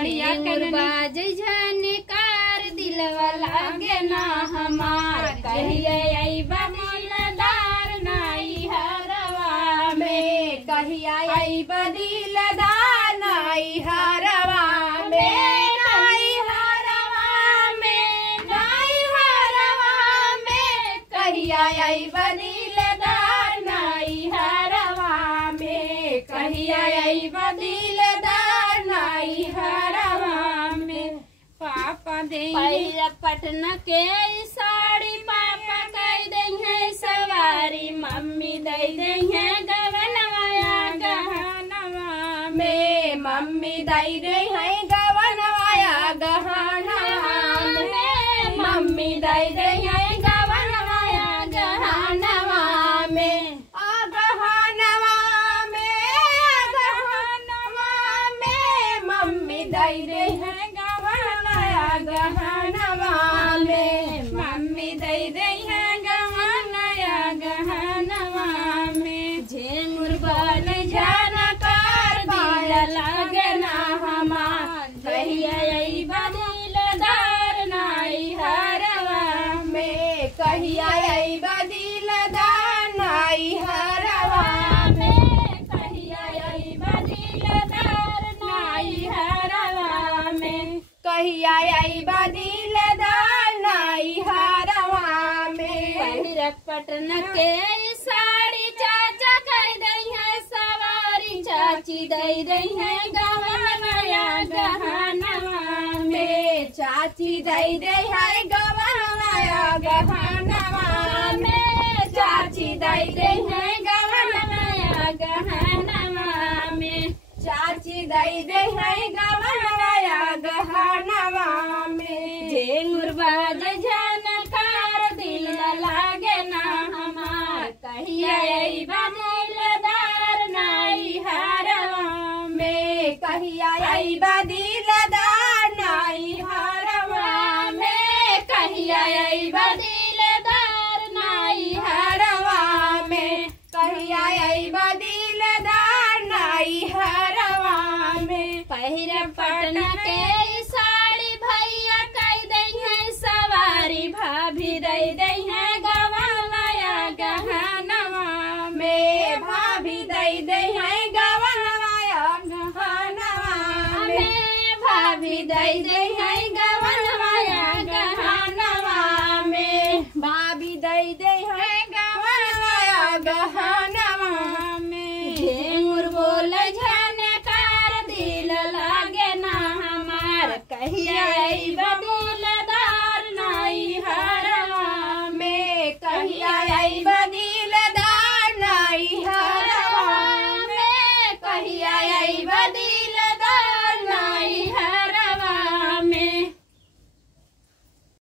बाज झनकार दिलवा लागे ना हमार कहिया बदिलदार नाई हरवा में कहिया बदिलदार नाई हरवा में नाई हरवा में नाई हरवा में कहिया बदिलदार नाई हरवा में कहिया बदिलदार नाई हरवा में। पापा दे पटना के साड़ी पापा कह दे है सवारी मम्मी दे दे है गवनवाया गहनवा में मम्मी दे दे है गवनवाया गहनवा में मम्मी दे दे है गवनवाया गहनवा में मम्मी दे दे है गवनवाया गहनवा में मम्मी दे दे है गवनवाया गहनवा में झेंगुर बाल जानकार दिल लागे ना हमार कहिया बदिलदार नाई हरवा में कहिया बदिलदार नाई हरवा में कहिया बदिलदार नाई हरवा में कहिया बदिलदार नाई हरवा में। पटना के साड़ी चाचा कह दई है सवारी चाची दे दई है गवनवाया गहनवा में चाची दे दे है गवनवाया गहनवा में चाची दे दे है गवनवाया गहनवा में चाची दे दे है गवनवाया गहनवा में। झेंगुर बाज झनकार दिल लागे ना हमार कहिया बदिलदार नाई हरवा में कहिया बदिलदार नाई हरवा में कहिया बदिलदार नाई हरवा में कहिया बदिलदार नाई हरवा में। पटना के साड़ी भैया कह दई है सवारी भाभी दे दई है गवनवाया गहनवा में भाभी दे दे है गवनवाया गहनवा में भाभी दे दे है गवनवाया गहनवा में भाभी दे दे है गवनवाया गहनवा में। झेंगुर बोल झनकार दिल लागे ना हमार कहिया